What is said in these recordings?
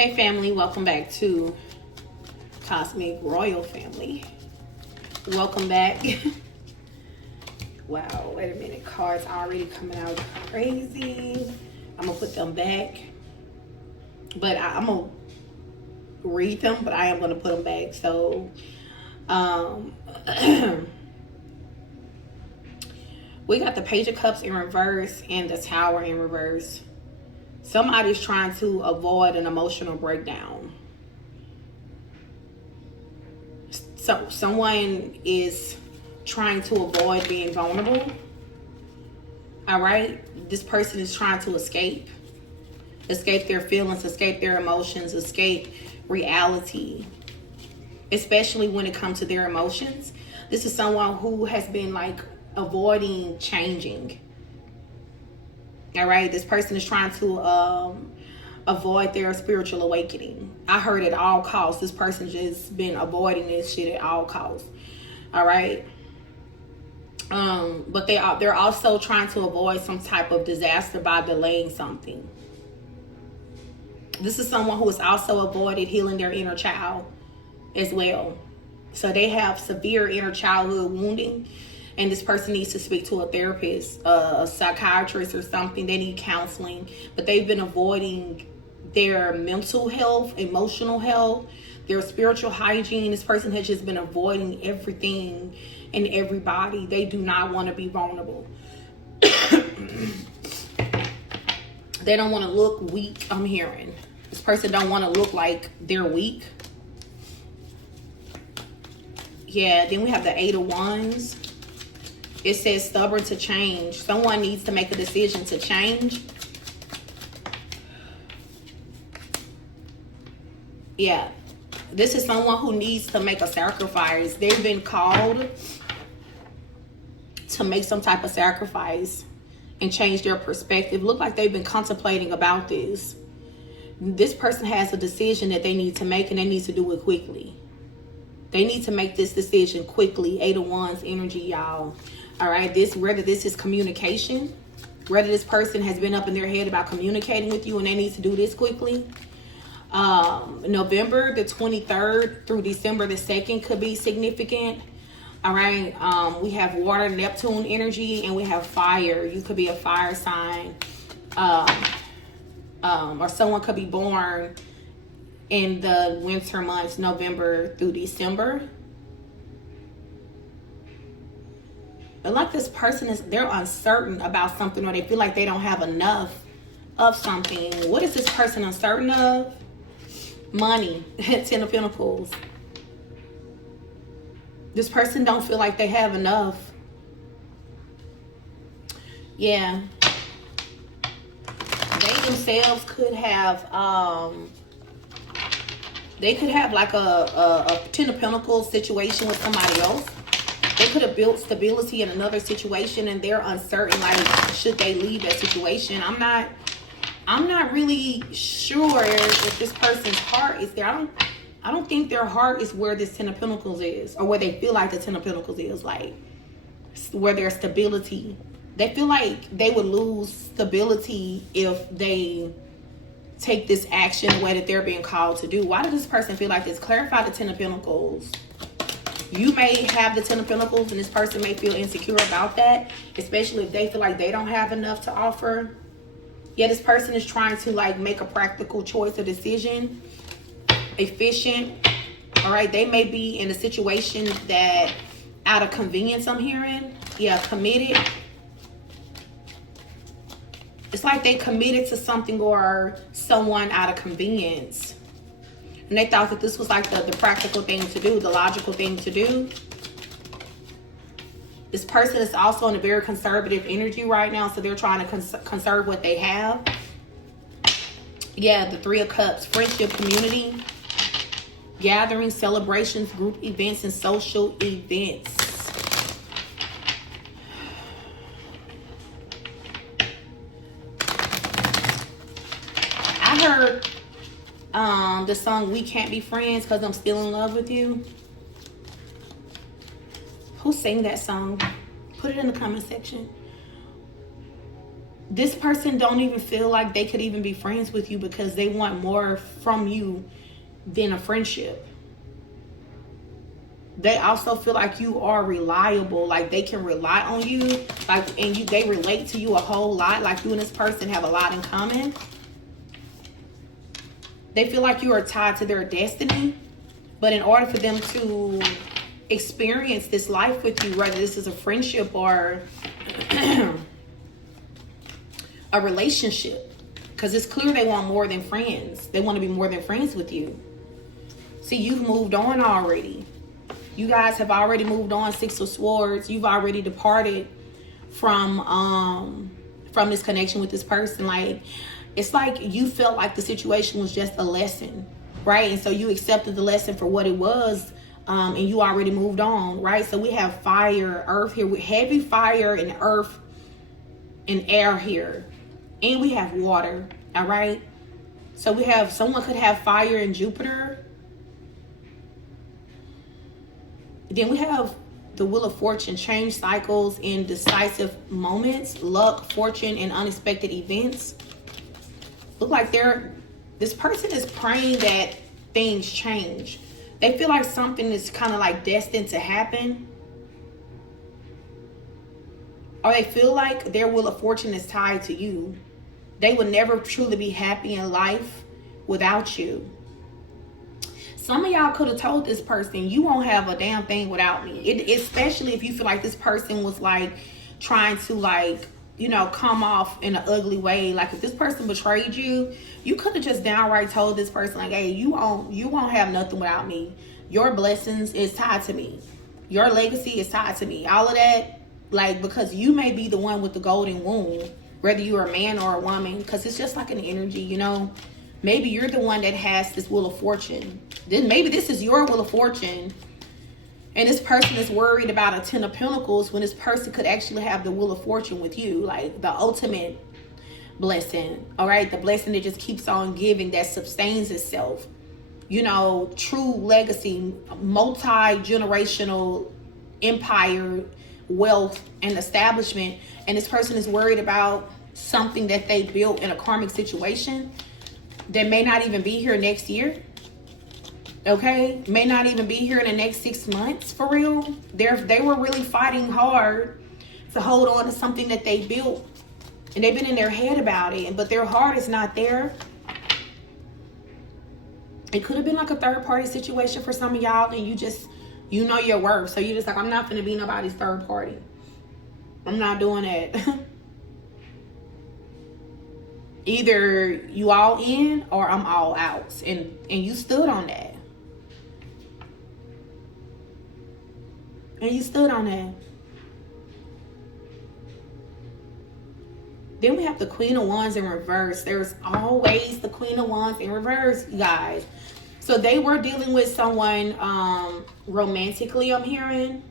Hey family, welcome back to Cosmic Royal Family. Welcome back. Wow, wait a minute. Cards already coming out crazy. I'm gonna put them back. But I'm gonna read them, but I am gonna put them back. So we got the Page of Cups in reverse and the Tower in reverse. Somebody's trying to avoid an emotional breakdown. So someone is trying to avoid being vulnerable. All right? This person is trying to escape their feelings, escape their emotions, escape reality, especially when it comes to their emotions. This is someone who has been like avoiding changing. All right, this person is trying to avoid their spiritual awakening. I heard at all costs. This person just been avoiding this shit at all costs. All right. But they're also trying to avoid some type of disaster by delaying something. This is someone who has also avoided healing their inner child as well. So they have severe inner childhood wounding. And this person needs to speak to a therapist, a psychiatrist or something. They need counseling. But they've been avoiding their mental health, emotional health, their spiritual hygiene. This person has just been avoiding everything and everybody. They do not want to be vulnerable. They don't want to look weak, I'm hearing. This person don't want to look like they're weak. Yeah, then we have the Eight of Wands. It says stubborn to change. Someone needs to make a decision to change. Yeah. This is someone who needs to make a sacrifice. They've been called to make some type of sacrifice and change their perspective. Look like they've been contemplating about this. This person has a decision that they need to make, and they need to do it quickly. They need to make this decision quickly. Eight of Wands energy, y'all. All right, whether this is communication, whether this person has been up in their head about communicating with you and they need to do this quickly. November the 23rd through December the 2nd could be significant. All right, we have water, Neptune energy, and we have fire. You could be a fire sign, or someone could be born in the winter months, November through December. But like this person they're uncertain about something, or they feel like they don't have enough of something. What is this person uncertain of? Money. Ten of Pentacles. This person don't feel like they have enough. Yeah. They themselves could have like a Ten of Pentacles situation with somebody else. They could have built stability in another situation, and they're uncertain, like, should they leave that situation? I'm not really sure if this person's heart is there. I don't think their heart is where this Ten of Pentacles is, or where they feel like the Ten of Pentacles is, like where their stability. They feel like they would lose stability if they take this action the way that they're being called to do. Why does this person feel like this? Clarify the Ten of Pentacles. You may have the Ten of Pentacles, and this person may feel insecure about that, especially if they feel like they don't have enough to offer. Yeah, this person is trying to like make a practical choice or decision, efficient. All right, they may be in a situation that out of convenience, I'm hearing. Yeah, committed. It's like they committed to something or someone out of convenience. And they thought that this was like the practical thing to do, the logical thing to do. This person is also in a very conservative energy right now, so they're trying to conserve what they have. Yeah, the Three of Cups, friendship, community, gatherings, celebrations, group events, and social events. I heard the song We Can't Be Friends Because I'm Still in Love With You. Who sang that song? Put it in the comment section. This person don't even feel like they could even be friends with you because they want more from you than a friendship. They also feel like you are reliable, like they can rely on you, like, and they relate to you a whole lot, like you and this person have a lot in common. They feel like you are tied to their destiny, but in order for them to experience this life with you, whether this is a friendship or a relationship, because it's clear they want more than friends. They want to be more than friends with you. See, you've moved on already. You guys have already moved on. Six of Swords. You've already departed from this connection with this person. Like, it's like you felt like the situation was just a lesson, right? And so you accepted the lesson for what it was, and you already moved on, right? So we have fire, earth here, with heavy fire and earth and air here, and we have water. All right. So we have, someone could have fire in Jupiter. Then we have the Wheel of Fortune, change cycles in decisive moments, luck, fortune, and unexpected events. Look like this person is praying that things change. They feel like something is kind of like destined to happen. Or they feel like their Wheel of Fortune is tied to you. They would never truly be happy in life without you. Some of y'all could have told this person, you won't have a damn thing without me. Especially if you feel like this person was like trying to, like, you know, come off in an ugly way. Like if this person betrayed you, you could have just downright told this person like, hey, you won't have nothing without me. Your blessings is tied to me. Your legacy is tied to me. All of that, like, because you may be the one with the golden womb, whether you're a man or a woman, because it's just like an energy, you know. Maybe you're the one that has this Wheel of Fortune. Then maybe this is your Wheel of Fortune. And this person is worried about a 10 of Pentacles when this person could actually have the Wheel of Fortune with you. Like the ultimate blessing. All right. The blessing that just keeps on giving, that sustains itself. You know, true legacy, multi-generational empire, wealth, and establishment. And this person is worried about something that they built in a karmic situation that may not even be here next year. Okay, may not even be here in the next 6 months, for real. They were really fighting hard to hold on to something that they built, and they've been in their head about it, but their heart is not there. It could have been like a third party situation for some of y'all, and you know your worth, so you're just like, I'm not gonna be nobody's third party. I'm not doing that. Either you all in or I'm all out, and you stood on that. And you stood on that. Then we have the Queen of Wands in reverse. There's always the Queen of Wands in reverse, you guys. So they were dealing with someone romantically, I'm hearing,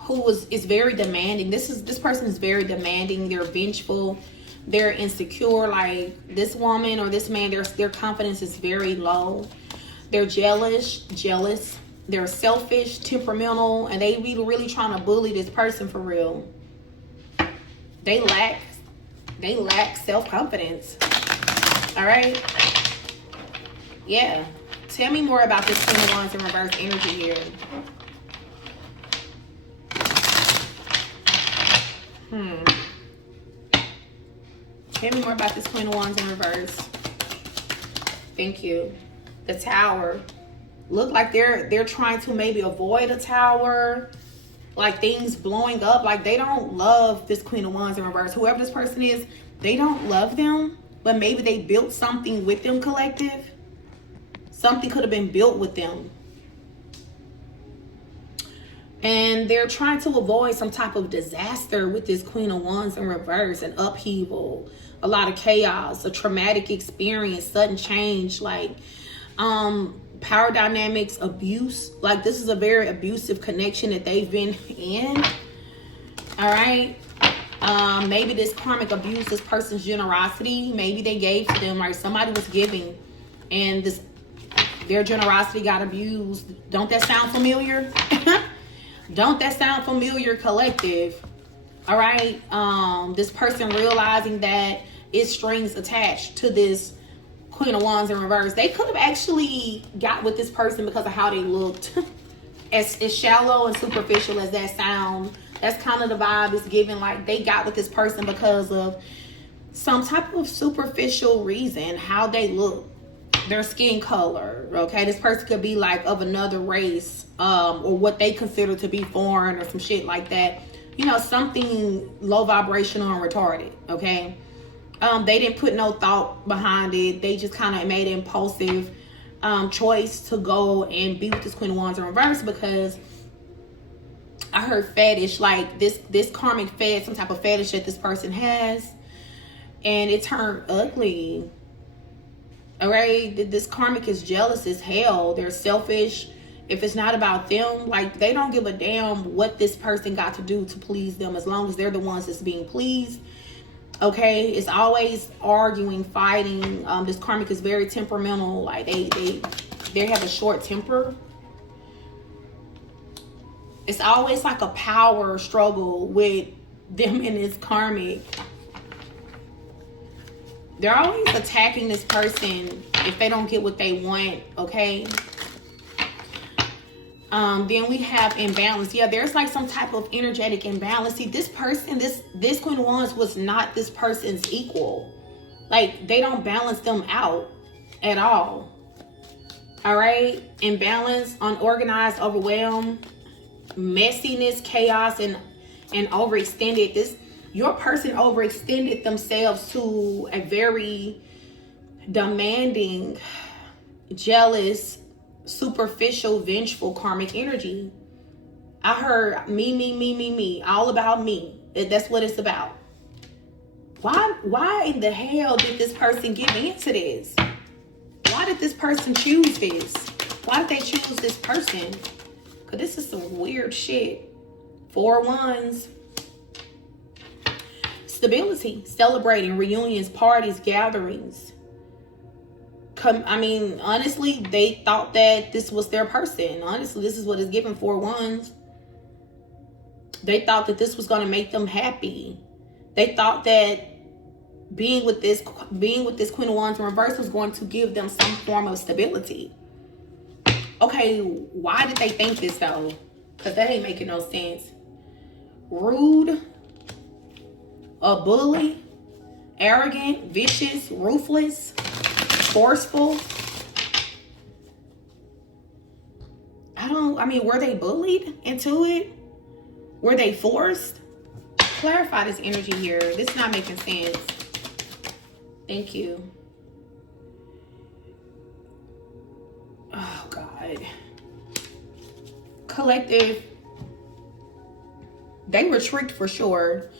who is very demanding. This person is very demanding. They're vengeful. They're insecure. Like this woman or this man, their confidence is very low. They're jealous. They're selfish, temperamental, and they be really trying to bully this person for real. They lack self-confidence. All right. Yeah. Tell me more about this Queen of Wands in reverse energy here. Tell me more about this Queen of Wands in reverse. Thank you. The Tower. Look like they're trying to maybe avoid a tower, like things blowing up. Like they don't love this Queen of Wands in reverse. Whoever this person is, they don't love them, but maybe they built something with them, collective. Something could have been built with them. And they're trying to avoid some type of disaster with this Queen of Wands in reverse, an upheaval, a lot of chaos, a traumatic experience, sudden change, like power dynamics, abuse. Like this is a very abusive connection that they've been in. All right. Maybe this karmic abuse, this person's generosity, maybe they gave to them, right? Somebody was giving and their generosity got abused. Don't that sound familiar? Don't that sound familiar, collective? All right. This person realizing that it's strings attached to this Queen of Wands in reverse. They could have actually got with this person because of how they looked. As shallow and superficial as that sound, that's kind of the vibe it's giving. Like they got with this person because of some type of superficial reason, how they look, their skin color. Okay, this person could be like of another race, or what they consider to be foreign or some shit like that. You know, something low vibrational and retarded. Okay, they didn't put no thought behind it. They just kind of made an impulsive choice to go and be with this Queen of Wands in reverse, because I heard fetish, like this karmic fed some type of fetish that this person has, and it turned ugly. All right, this karmic is jealous as hell. They're selfish. If it's not about them, like they don't give a damn what this person got to do to please them, as long as they're the ones that's being pleased. Okay, it's always arguing, fighting. This karmic is very temperamental. Like they have a short temper. It's always like a power struggle with them and this karmic. They're always attacking this person if they don't get what they want. Okay. Then we have imbalance. Yeah, there's like some type of energetic imbalance. See, this person, this Queen of Wands was not this person's equal. Like, they don't balance them out at all. All right? Imbalance, unorganized, overwhelmed, messiness, chaos, and overextended. Your person overextended themselves to a very demanding, jealous, superficial, vengeful karmic energy. I heard me, all about me. That's what it's about. Why in the hell did this person get into this? Why did this person choose this? Why did they choose this person? Because this is some weird shit. 4 Wands. Stability, celebrating, reunions, parties, gatherings. I mean, honestly, they thought that this was their person. Honestly, this is what is given 4 Wands. They thought that this was going to make them happy. They thought that being with this Queen of Wands in reverse was going to give them some form of stability. Okay, why did they think this though? Because that ain't making no sense. Rude, a bully, arrogant, vicious, ruthless, forceful. I mean, were they bullied into it? Were they forced? Clarify this energy here. This is not making sense. Thank you. Oh, God. Collective. They were tricked for sure.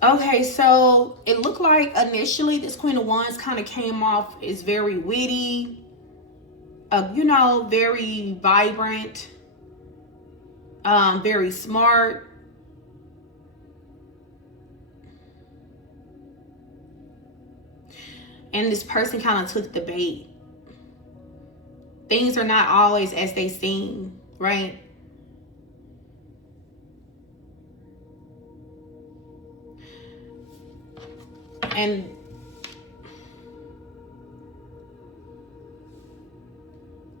Okay, so it looked like initially this Queen of Wands kind of came off as very witty, you know, very vibrant, very smart. And this person kind of took the bait. Things are not always as they seem, right? And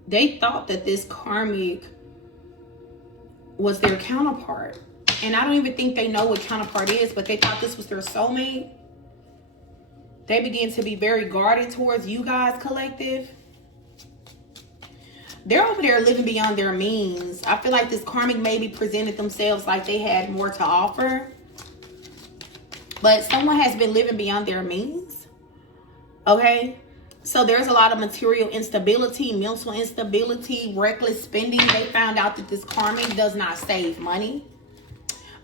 they thought that this karmic was their counterpart. And I don't even think they know what counterpart is, but they thought this was their soulmate. They begin to be very guarded towards you guys, collective. They're over there living beyond their means. I feel like this karmic maybe presented themselves like they had more to offer. But someone has been living beyond their means. Okay? So there's a lot of material instability, mental instability, reckless spending. They found out that this karmic does not save money.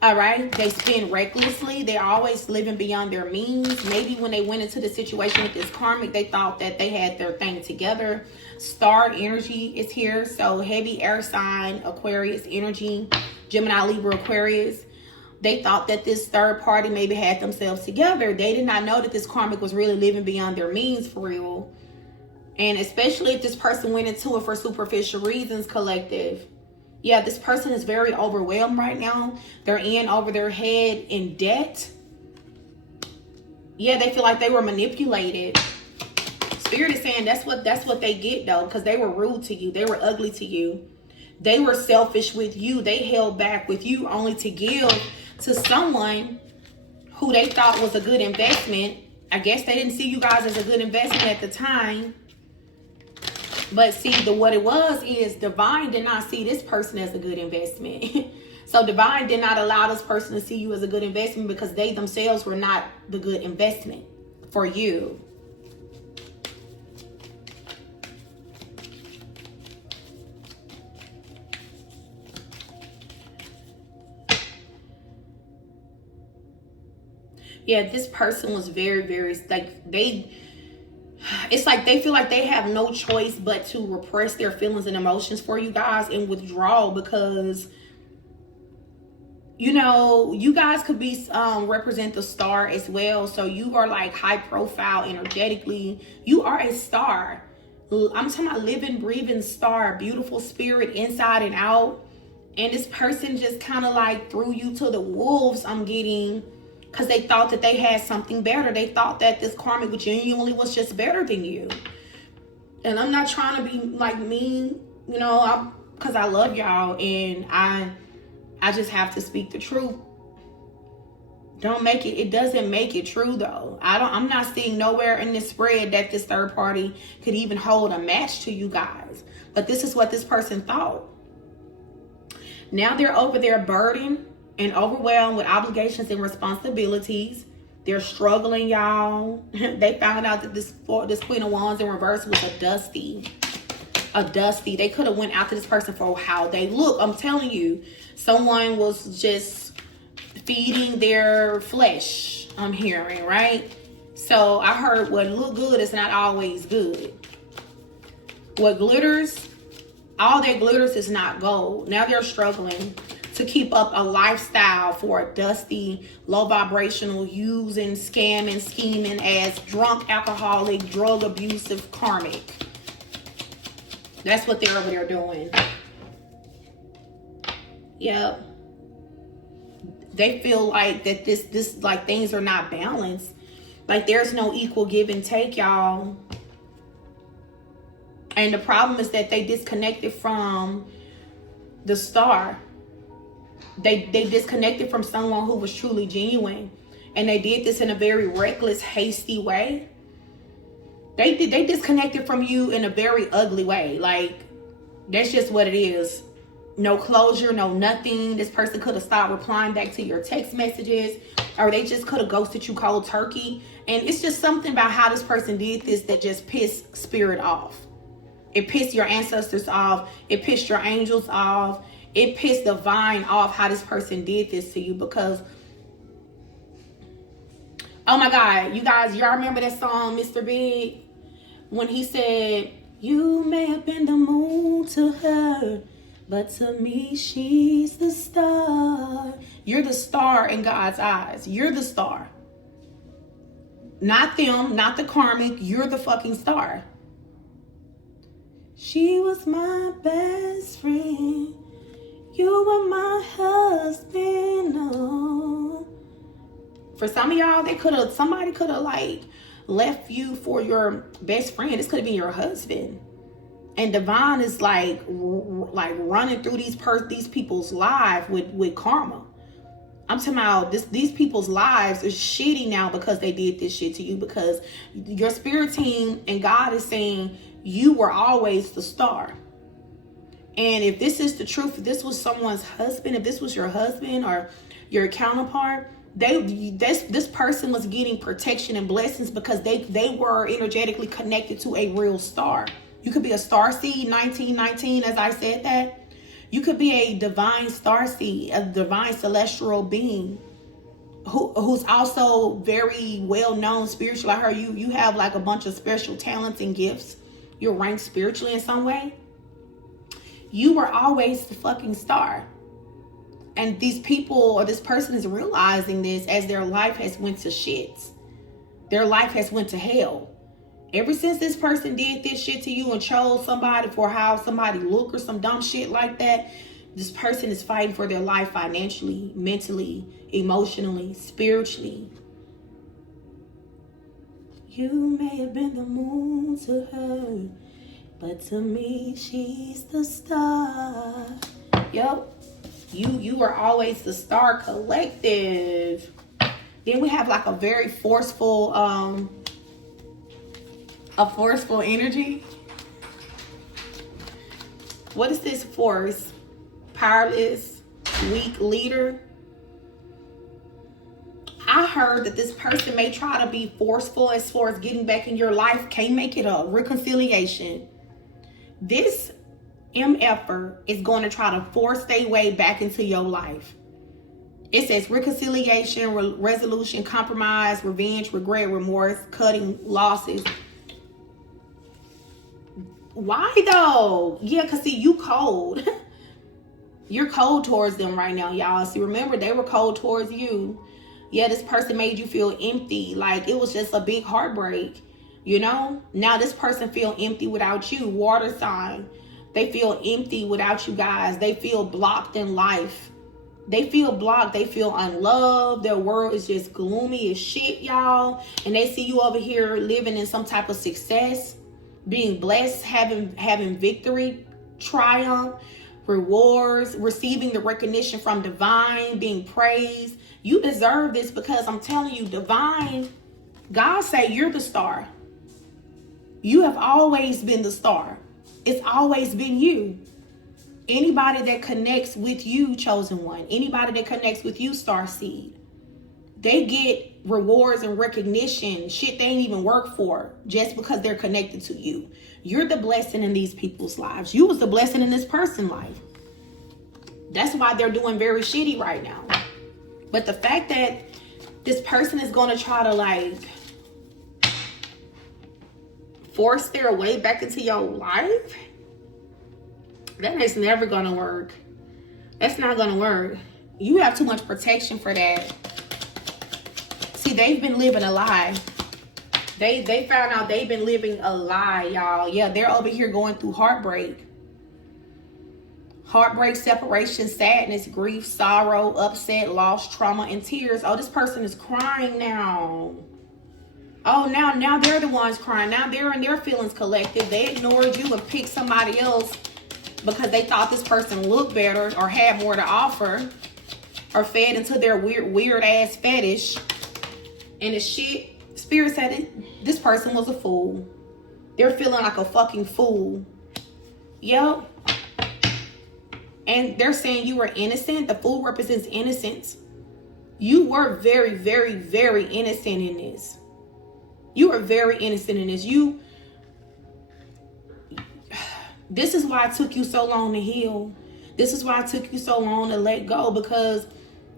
All right? They spend recklessly. They're always living beyond their means. Maybe when they went into the situation with this karmic, they thought that they had their thing together. Star energy is here. So heavy air sign, Aquarius energy, Gemini, Libra, Aquarius. They thought that this third party maybe had themselves together. They did not know that this karmic was really living beyond their means for real. And especially if this person went into it for superficial reasons, collective. Yeah, this person is very overwhelmed right now. They're in over their head in debt. Yeah, they feel like they were manipulated. Spirit is saying that's what they get though, because they were rude to you. They were ugly to you. They were selfish with you. They held back with you only to give to someone who they thought was a good investment. I guess they didn't see you guys as a good investment at the time. But see, what it was is Divine did not see this person as a good investment. So Divine did not allow this person to see you as a good investment because they themselves were not the good investment for you. Yeah, this person was very, very, like, it's like they feel like they have no choice but to repress their feelings and emotions for you guys and withdraw because, you know, you guys could be represent the star as well. So you are like high profile energetically. You are a star. I'm talking about living, breathing star, beautiful spirit inside and out. And this person just kind of like threw you to the wolves, I'm getting, because they thought that they had something better. They thought that this karmic genuinely was just better than you. And I'm not trying to be like mean, you know, because I love y'all and I just have to speak the truth. It doesn't make it true though. I'm not seeing nowhere in this spread that this third party could even hold a match to you guys. But this is what this person thought. Now they're over there burdened and overwhelmed with obligations and responsibilities. They're struggling, y'all. They found out that this Queen of Wands in reverse was a dusty. They could have went after this person for how they look. I'm telling you, someone was just feeding their flesh. I'm hearing, right? So I heard what look good is not always good. What glitters, all that glitters is not gold. Now they're struggling to keep up a lifestyle for a dusty, low vibrational, using, scamming, scheming as drunk, alcoholic, drug abusive, karmic. That's what they're over there doing. Yep. They feel like that this like things are not balanced. Like there's no equal give and take, y'all. And the problem is that they disconnected from the star. They disconnected from someone who was truly genuine. And they did this in a very reckless, hasty way. They disconnected from you in a very ugly way. Like, that's just what it is. No closure, no nothing. This person could have stopped replying back to your text messages. Or they just could have ghosted you cold turkey. And it's just something about how this person did this that just pissed spirit off. It pissed your ancestors off. It pissed your angels off. It pissed Divine off how this person did this to you because, oh my God, you guys, y'all remember that song, Mr. Big? When he said, you may have been the moon to her, but to me, she's the star. You're the star in God's eyes. You're the star. Not them, not the karmic. You're the fucking star. She was my best friend. You were my husband. Oh. For some of y'all, somebody could have like left you for your best friend. This could have been your husband. And Divine is like running through these people's lives with karma. I'm talking about these people's lives is shitty now because they did this shit to you, because your spirit team and God is saying you were always the star. And if this is the truth, if this was someone's husband, if this was your husband or your counterpart, this person was getting protection and blessings because they were energetically connected to a real star. You could be a star seed 1919, as I said that. You could be a divine star seed, a divine celestial being who's also very well known spiritually. I heard you have like a bunch of special talents and gifts. You're ranked spiritually in some way. You were always the fucking star. And these people or this person is realizing this as their life has went to shit. Their life has went to hell. Ever since this person did this shit to you and chose somebody for how somebody look or some dumb shit like that, This person is fighting for their life financially, mentally, emotionally, spiritually. You may have been the moon to her, but to me, she's the star. Yep. You are always the star collective. Then we have like a very forceful energy. What is this force? Powerless, weak leader. I heard that this person may try to be forceful as far as getting back in your life. Can't make it a reconciliation. This MFer is going to try to force their way back into your life. It says reconciliation, resolution, compromise, revenge, regret, remorse, cutting losses. Why though? Yeah, because see, you cold. You're cold towards them right now, y'all. See, remember, they were cold towards you. Yeah, this person made you feel empty. Like it was just a big heartbreak, you know? Now this person feel empty without you. Water sign. They feel empty without you guys. They feel blocked in life. They feel blocked. They feel unloved. Their world is just gloomy as shit, y'all. And they see you over here living in some type of success, being blessed, having victory, triumph, rewards, receiving the recognition from divine, being praised. You deserve this because I'm telling you, divine, God say you're the star. You have always been the star. It's always been you. Anybody that connects with you, chosen one, anybody that connects with you, starseed, they get rewards and recognition, shit they ain't even work for, just because they're connected to you. You're the blessing in these people's lives. You was the blessing in this person's life. That's why they're doing very shitty right now. But the fact that this person is going to try to like force their way back into your life, that is never going to work. That's not going to work. You have too much protection for that. See, they've been living a lie. They found out they've been living a lie, y'all. Yeah, they're over here going through heartbreak. Heartbreak, separation, sadness, grief, sorrow, upset, loss, trauma, and tears. Oh, this person is crying now. Oh, now they're the ones crying. Now they're in their feelings collective. They ignored you and picked somebody else because they thought this person looked better or had more to offer, or fed into their weird ass fetish. And the shit, Spirit said it, this person was a fool. They're feeling like a fucking fool. Yep. And they're saying you were innocent. The fool represents innocence. You were very, very, very innocent in this. You were very innocent in this. This is why it took you so long to heal. This is why it took you so long to let go, because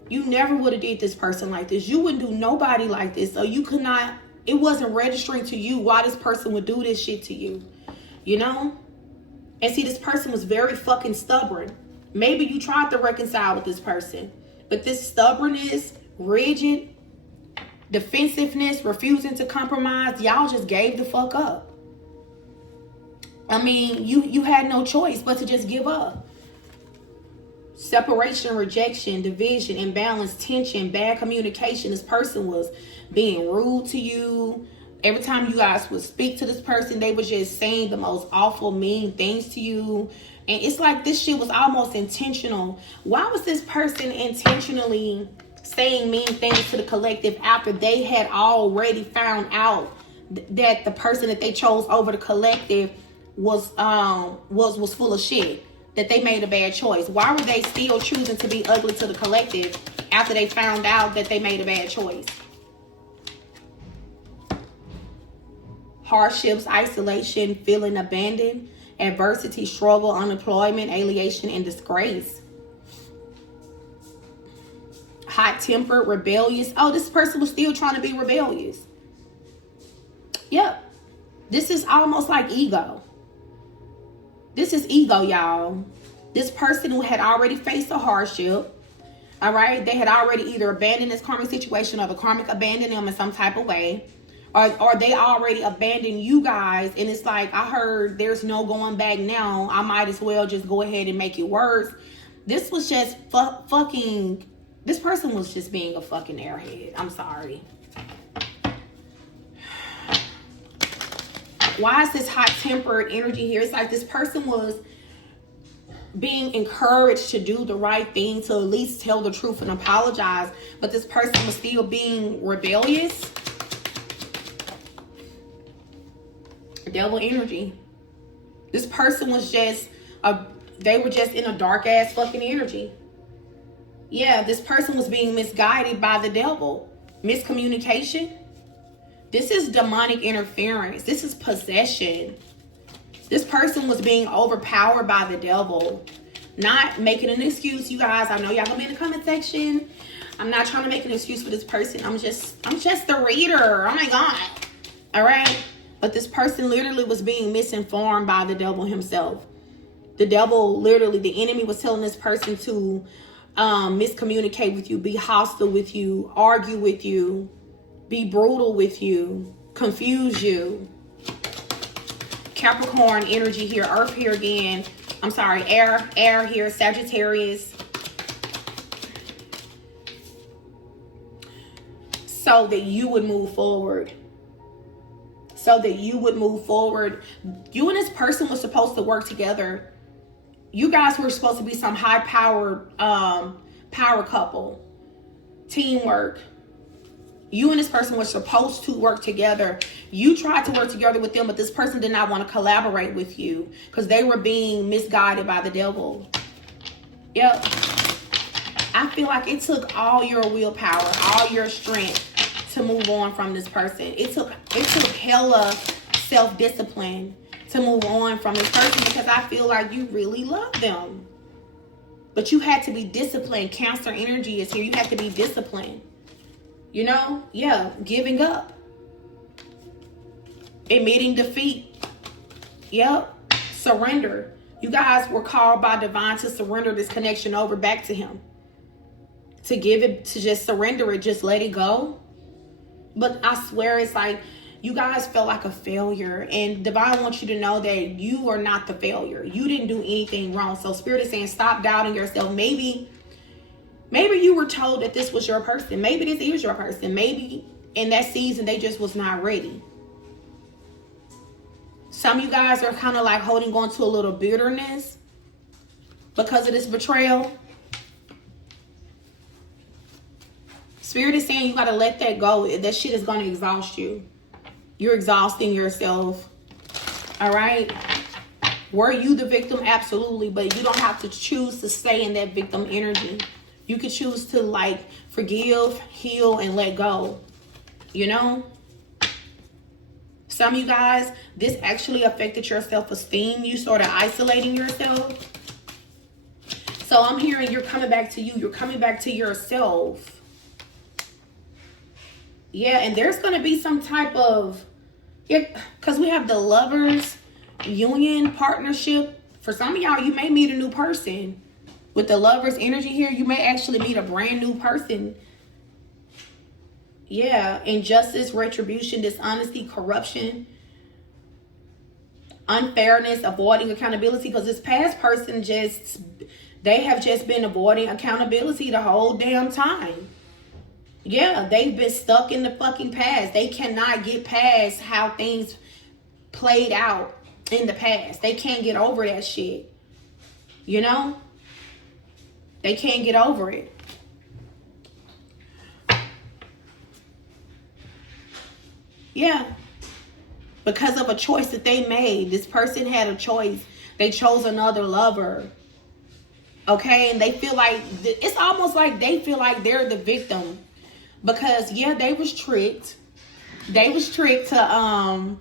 you never would have did this person like this. You wouldn't do nobody like this. So you could not, it wasn't registering to you why this person would do this shit to you. You know? And see, this person was very fucking stubborn. Maybe you tried to reconcile with this person, but this stubbornness, rigid, defensiveness, refusing to compromise, y'all just gave the fuck up. I mean, you had no choice but to just give up. Separation, rejection, division, imbalance, tension, bad communication. This person was being rude to you. Every time you guys would speak to this person, they were just saying the most awful, mean things to you. And it's like this shit was almost intentional. Why was this person intentionally saying mean things to the collective after they had already found out that the person that they chose over the collective was full of shit, that they made a bad choice? Why were they still choosing to be ugly to the collective after they found out that they made a bad choice? Hardships, isolation, feeling abandoned, adversity, struggle, unemployment, alienation, and disgrace. Hot-tempered, rebellious. Oh, this person was still trying to be rebellious. Yep. This is almost like ego. This is ego, y'all. This person who had already faced a hardship, all right? They had already either abandoned this karmic situation or the karmic abandoned them in some type of way. Or they already abandoned you guys, and it's like, I heard there's no going back now. I might as well just go ahead and make it worse. This was just fucking. This person was just being a fucking airhead. I'm sorry. Why is this hot-tempered energy here? It's like this person was being encouraged to do the right thing, to at least tell the truth and apologize, but this person was still being rebellious. Devil energy. This person was just they were just in a dark ass fucking energy. Yeah, this person was being misguided by the devil. Miscommunication. This is demonic interference. This is possession. This person was being overpowered by the devil. Not making an excuse, you guys. I know y'all gonna be in the comment section. I'm not trying to make an excuse for this person. I'm just the reader. Oh my God. All right. But this person literally was being misinformed by the devil himself. The devil, literally, the enemy was telling this person to miscommunicate with you, be hostile with you, argue with you, be brutal with you, confuse you. Capricorn energy here, earth here again. I'm sorry, air here, Sagittarius. So that you would move forward. So that you would move forward. You and this person were supposed to work together. You guys were supposed to be some high-powered power couple. Teamwork. You and this person were supposed to work together. You tried to work together with them, but this person did not want to collaborate with you because they were being misguided by the devil. Yep. I feel like it took all your willpower, all your strength to move on from this person. It took hella self-discipline to move on from this person because I feel like you really love them. But you had to be disciplined. Cancer energy is here. You had to be disciplined. You know? Yeah. Giving up. Admitting defeat. Yep. Surrender. You guys were called by divine to surrender this connection over back to him. To give it, to just surrender it, just let it go. But I swear it's like you guys felt like a failure. And divine wants you to know that you are not the failure. You didn't do anything wrong. So Spirit is saying stop doubting yourself. Maybe you were told that this was your person. Maybe this is your person. Maybe in that season they just was not ready. Some of you guys are kind of like holding on to a little bitterness because of this betrayal. Spirit is saying you got to let that go. That shit is going to exhaust you. You're exhausting yourself. All right? Were you the victim? Absolutely. But you don't have to choose to stay in that victim energy. You can choose to like forgive, heal, and let go. You know? Some of you guys, this actually affected your self-esteem. You started isolating yourself. So I'm hearing you're coming back to you. You're coming back to yourself. Yeah, and there's going to be some type of, because we have the lovers, union, partnership. For some of y'all, you may meet a new person. With the lovers energy here, you may actually meet a brand new person. Yeah, injustice, retribution, dishonesty, corruption, unfairness, avoiding accountability. Because this past person they have just been avoiding accountability the whole damn time. Yeah, they've been stuck in the fucking past. They cannot get past how things played out in the past. They can't get over that shit. You know? They can't get over it. Yeah. Because of a choice that they made. This person had a choice. They chose another lover. Okay? And they feel like, it's almost like they feel like they're the victim. Because, yeah, they was tricked. They was tricked to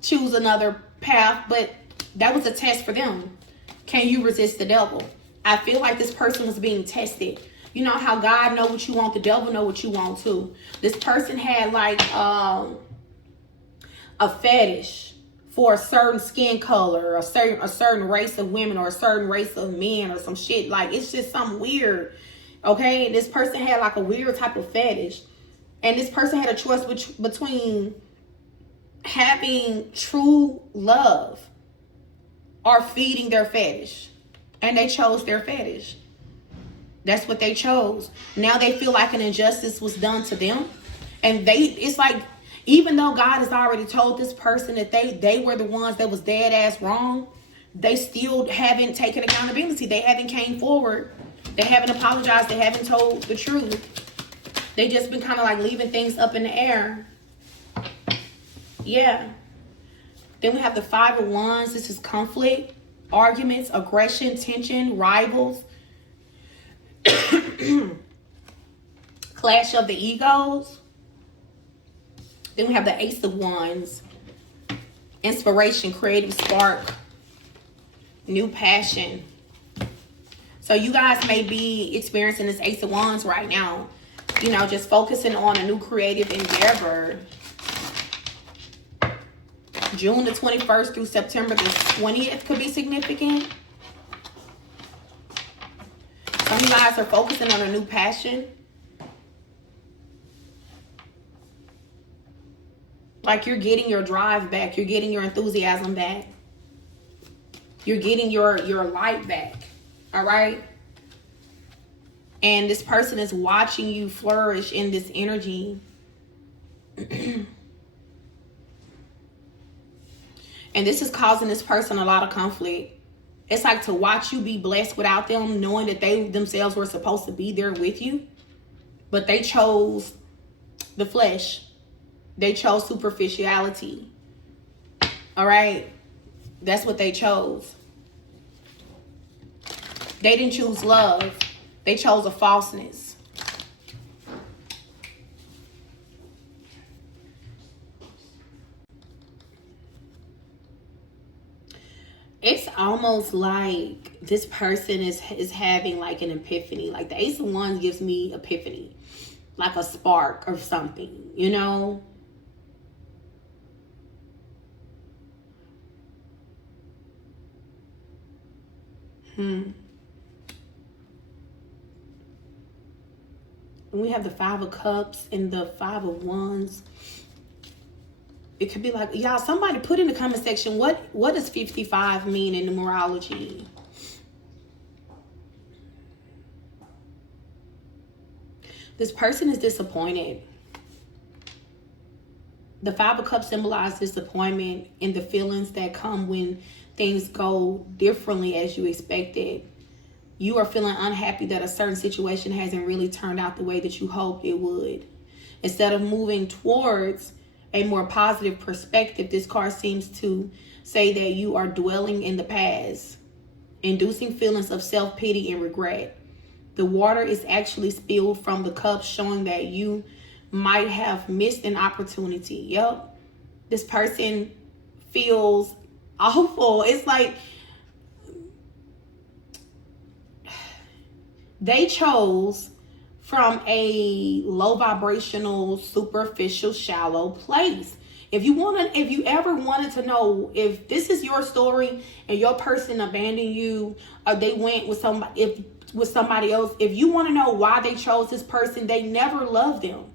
choose another path. But that was a test for them. Can you resist the devil? I feel like this person was being tested. You know how God know what you want, the devil know what you want too. This person had like a fetish for a certain skin color, a certain race of women, or a certain race of men, or some shit. Like, it's just something weird. Okay, and this person had like a weird type of fetish. And this person had a choice between having true love or feeding their fetish. And they chose their fetish. That's what they chose. Now they feel like an injustice was done to them. And it's like, even though God has already told this person that they were the ones that was dead ass wrong, they still haven't taken accountability. They haven't came forward. They haven't apologized. They haven't told the truth. They just been kind of like leaving things up in the air. Yeah. Then we have the Five of Wands. This is conflict, arguments, aggression, tension, rivals. Clash of the egos. Then we have the Ace of Wands. Inspiration, creative spark, new passion. So you guys may be experiencing this Ace of Wands right now. You know, just focusing on a new creative endeavor. June the 21st through September the 20th could be significant. Some of you guys are focusing on a new passion. Like you're getting your drive back. You're getting your enthusiasm back. You're getting your light back. All right? And this person is watching you flourish in this energy. And this is causing this person a lot of conflict. It's like to watch you be blessed without them, knowing that they themselves were supposed to be there with you. But they chose the flesh. They chose superficiality. All right? That's what they chose. They didn't choose love. They chose a falseness. It's almost like this person is having like an epiphany. Like the Ace of Wands gives me epiphany. Like a spark or something, you know? And we have the Five of Cups and the Five of Wands. It could be like, y'all, somebody put in the comment section, what does 55 mean in numerology? This person is disappointed. The Five of Cups symbolize disappointment and the feelings that come when things go differently as you expected. You are feeling unhappy that a certain situation hasn't really turned out the way that you hoped it would. Instead of moving towards a more positive perspective, this card seems to say that you are dwelling in the past, inducing feelings of self-pity and regret. The water is actually spilled from the cup, showing that you might have missed an opportunity. Yep. This person feels awful. It's like they chose from a low vibrational, superficial, shallow place. If you ever wanted to know if this is your story and your person abandoned you or they went with somebody else, if you want to know why they chose this person, they never loved them.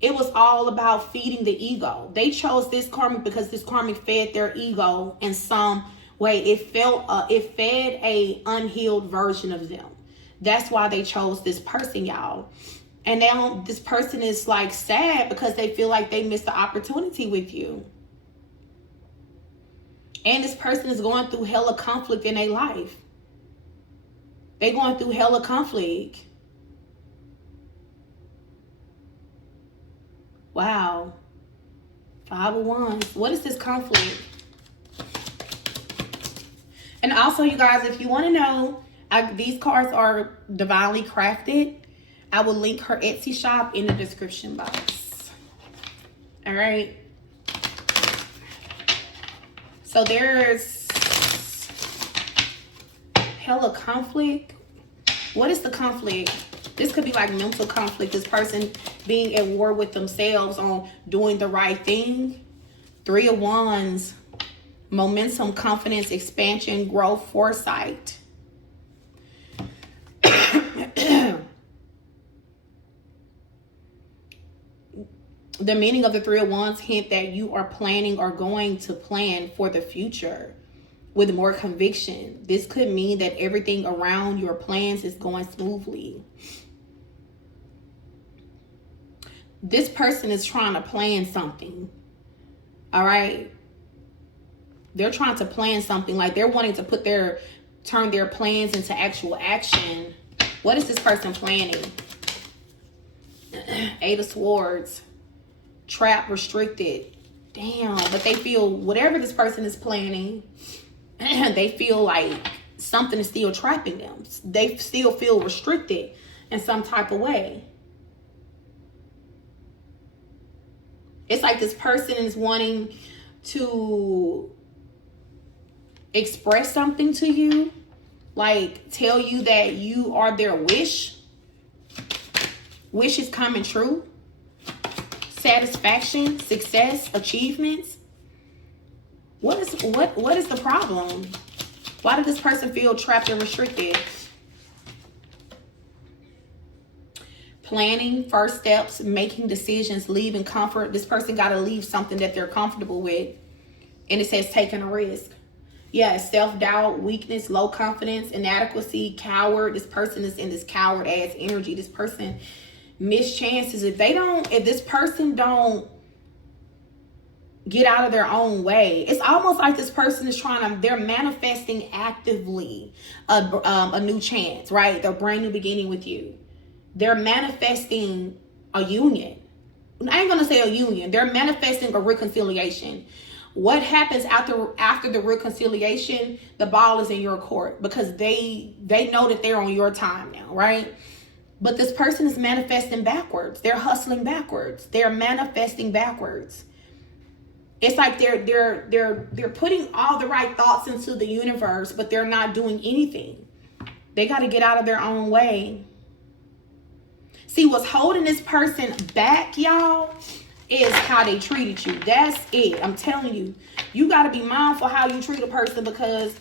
It was all about feeding the ego. They chose this karmic because this karmic fed their ego in some way. It fed a unhealed version of them. That's why they chose this person, y'all. And now this person is like sad because they feel like they missed the opportunity with you. And this person is going through hella conflict in their life. They're going through hella conflict. Wow. Five of Wands. What is this conflict? And also, you guys, if you want to know, these cards are divinely crafted. I will link her Etsy shop in the description box. All right. So there's hella conflict. What is the conflict? This could be like mental conflict. This person being at war with themselves on doing the right thing. Three of Wands. Momentum, confidence, expansion, growth, foresight. The meaning of the Three of Wands hint that you are planning or going to plan for the future. with more conviction. This could mean that everything around your plans is going smoothly. This person is trying to plan something. All right. They're trying to plan something, like they're wanting to turn their plans into actual action. What is this person planning? Eight of Swords. Trapped, restricted. Damn, but they feel whatever this person is planning, they feel like something is still trapping them. They still feel restricted in some type of way. It's like this person is wanting to express something to you, like tell you that you are their wish. Wish is coming true. Satisfaction, success, achievements. What is the problem? Why did this person feel trapped and restricted? Planning, first steps, making decisions, leaving comfort. This person got to leave something that they're comfortable with. And it says taking a risk. Yeah, self-doubt, weakness, low confidence, inadequacy, coward. This person is in this coward ass energy. This person missed chances. If this person don't get out of their own way, it's almost like this person is they're manifesting actively a new chance, right? The brand new beginning with you. They're manifesting a union. I ain't gonna say a union. They're manifesting a reconciliation. What happens after the reconciliation? The ball is in your court, because they know that they're on your time now, right? But this person is manifesting backwards. They're hustling backwards. They're manifesting backwards. It's like they're putting all the right thoughts into the universe, but they're not doing anything. They got to get out of their own way. See, what's holding this person back, y'all, is how they treated you. That's it. I'm telling you. You got to be mindful how you treat a person, because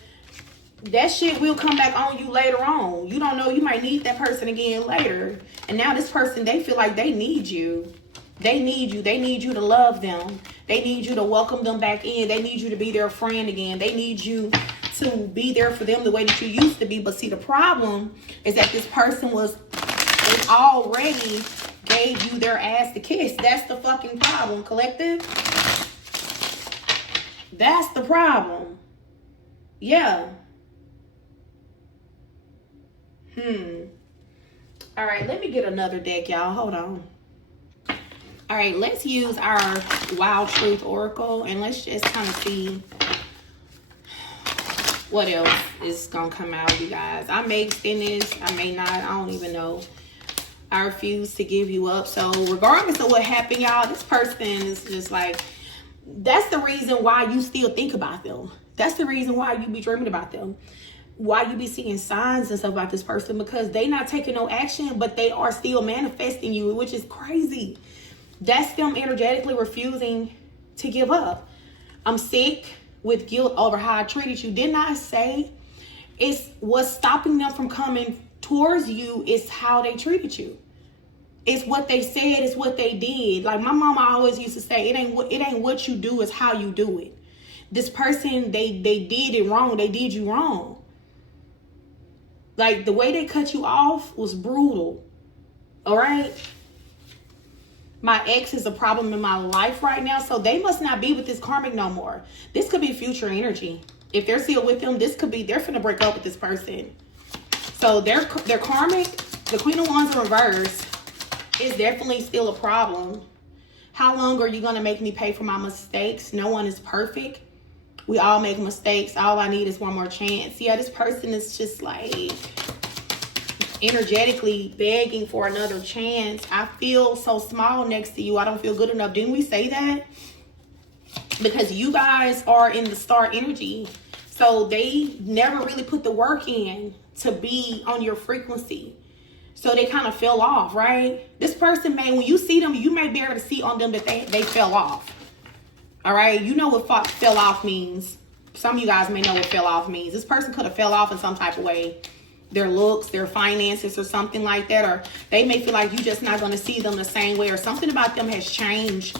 that shit will come back on you later on. You don't know. You might need that person again later. And now this person, they feel like they need you. They need you. They need you to love them. They need you to welcome them back in. They need you to be their friend again. They need you to be there for them the way that you used to be. But see, the problem is that this person they already gave you their ass to kiss. That's the fucking problem, collective. That's the problem. Yeah. All right, let me get another deck, y'all. Hold on. All right, let's use our Wild Truth Oracle, and let's just kind of see what else is gonna come out, you guys. I may extend this, I may not, I don't even know. I refuse to give you up. So regardless of what happened, y'all, this person is just like, that's the reason why you still think about them. That's the reason why you be dreaming about them. Why you be seeing signs and stuff about this person, because they not taking no action, but they are still manifesting you, which is crazy. That's them energetically refusing to give up. I'm sick with guilt over how I treated you. Didn't I say it's what's stopping them from coming towards you is how they treated you. It's what they said, it's what they did. Like my mama always used to say, it ain't what you do, it's how you do it. This person, they did it wrong. They did you wrong. Like the way they cut you off was brutal. All right. My ex is a problem in my life right now, so they must not be with this karmic no more. This could be future energy. If they're still with them, this could be they're finna break up with this person. So their karmic, the Queen of Wands in reverse, is definitely still a problem. How long are you gonna make me pay for my mistakes? No one is perfect. We all make mistakes. All I need is one more chance. Yeah, this person is just like energetically begging for another chance. I feel so small next to you. I don't feel good enough. Didn't we say that? Because you guys are in the star energy. So they never really put the work in to be on your frequency. So they kind of fell off, right? This person may, when you see them, you may be able to see on them that they fell off. All right? You know what fell off means. Some of you guys may know what fell off means. This person could have fell off in some type of way. Their looks, their finances, or something like that. Or they may feel like you're just not going to see them the same way. Or something about them has changed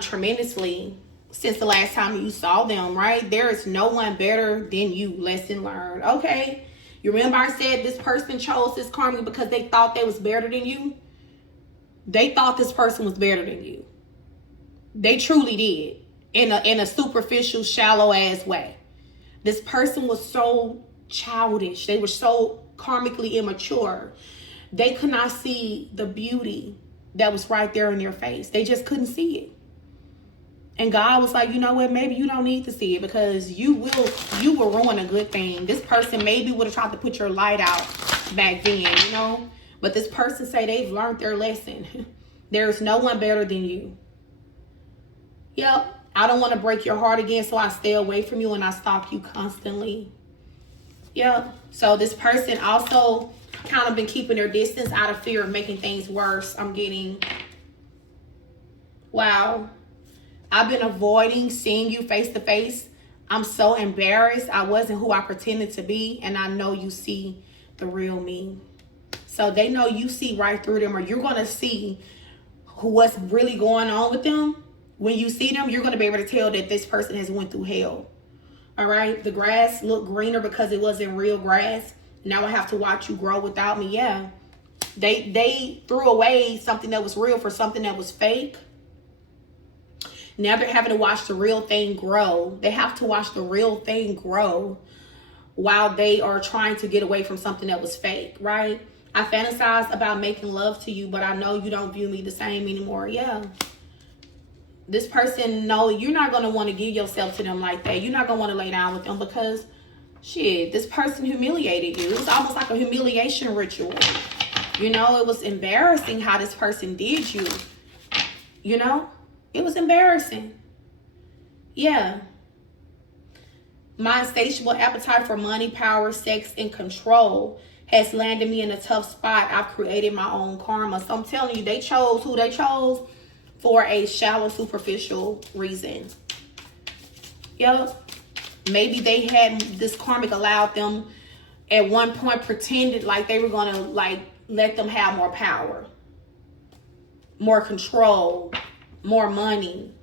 tremendously. since the last time you saw them, right? There is no one better than you. Lesson learned. Okay. You remember I said this person chose this karma because they thought they was better than you? They thought this person was better than you. They truly did. In a superficial, shallow ass way. This person was so childish. They were so karmically immature. They could not see the beauty that was right there in their face. They just couldn't see it. And God was like, you know what? Maybe you don't need to see it because you will ruin a good thing. This person maybe would have tried to put your light out back then, you know? But this person say they've learned their lesson. There's no one better than you. Yep. I don't want to break your heart again, so I stay away from you and I stalk you constantly. Yep. So this person also kind of been keeping their distance out of fear of making things worse. I'm getting, wow. I've been avoiding seeing you face to face. I'm so embarrassed. I wasn't who I pretended to be. And I know you see the real me. So they know you see right through them, or you're going to see what's really going on with them. When you see them, you're going to be able to tell that this person has went through hell. All right. The grass looked greener because it wasn't real grass. Now I have to watch you grow without me. Yeah. They threw away something that was real for something that was fake. Now they're having to watch the real thing grow. They have to watch the real thing grow while they are trying to get away from something that was fake, right? I fantasize about making love to you, but I know you don't view me the same anymore. Yeah. This person, no, you're not going to want to give yourself to them like that. You're not going to want to lay down with them because, shit, this person humiliated you. It was almost like a humiliation ritual. You know, it was embarrassing how this person did you. You know? It was embarrassing. Yeah. My insatiable appetite for money, power, sex, and control has landed me in a tough spot. I've created my own karma. So I'm telling you, they chose who they chose for a shallow, superficial reason. Yep. Maybe they had this karmic allowed them at one point pretended like they were going to like let them have more power, more control, more money.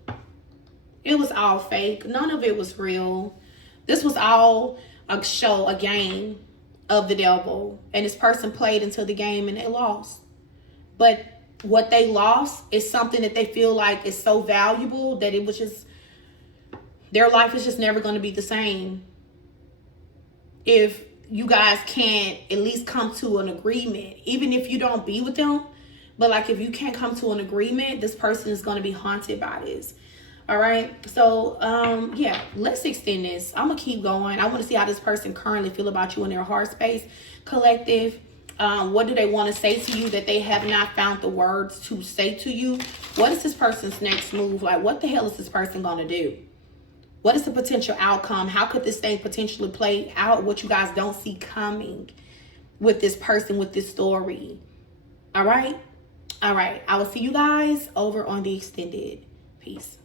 It was all fake. None of it was real. This was all a show, a game of the devil. And this person played into the game and they lost. But what they lost is something that they feel like is so valuable that it was just, their life is just never going to be the same. If you guys can't at least come to an agreement, even if you don't be with them, but like if you can't come to an agreement, this person is going to be haunted by this. All right. So, yeah, let's extend this. I'm going to keep going. I want to see how this person currently feel about you in their heart space. Collective. What do they want to say to you that they have not found the words to say to you? What is this person's next move? Like, what the hell is this person going to do? What is the potential outcome? How could this thing potentially play out? What you guys don't see coming with this person, with this story. All right. All right. I will see you guys over on the extended. Peace.